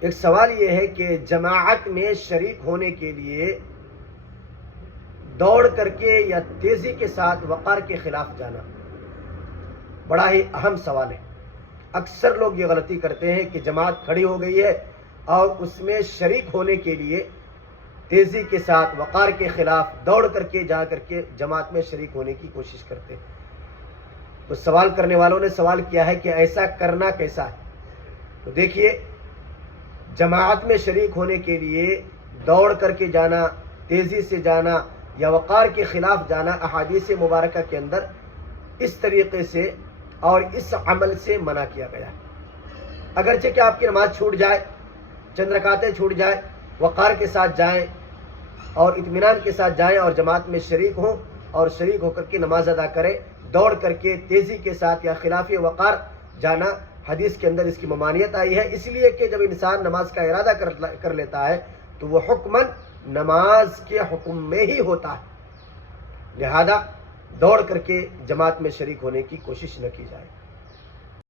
ایک سوال یہ ہے کہ جماعت میں شریک ہونے کے لیے دوڑ کر کے یا تیزی کے ساتھ وقار کے خلاف جانا بڑا ہی اہم سوال ہے۔ اکثر لوگ یہ غلطی کرتے ہیں کہ جماعت کھڑی ہو گئی ہے اور اس میں شریک ہونے کے لیے تیزی کے ساتھ وقار کے خلاف دوڑ کر کے جا کر کے جماعت میں شریک ہونے کی کوشش کرتے ہیں۔ تو سوال کرنے والوں نے سوال کیا ہے کہ ایسا کرنا کیسا ہے؟ تو دیکھیے، جماعت میں شریک ہونے کے لیے دوڑ کر کے جانا، تیزی سے جانا یا وقار کے خلاف جانا احادیث مبارکہ کے اندر اس طریقے سے اور اس عمل سے منع کیا گیا ہے۔ اگرچہ کہ آپ کی نماز چھوٹ جائے، چند رکعتیں چھوٹ جائے، وقار کے ساتھ جائیں اور اطمینان کے ساتھ جائیں اور جماعت میں شریک ہوں اور شریک ہو کر کے نماز ادا کریں، دوڑ کر کے تیزی کے ساتھ یا خلاف وقار جانا حدیث کے اندر اس کی ممانعت آئی ہے، اس لیے کہ جب انسان نماز کا ارادہ کر لیتا ہے تو وہ حکماً نماز کے حکم میں ہی ہوتا ہے، لہذا دوڑ کر کے جماعت میں شریک ہونے کی کوشش نہ کی جائے۔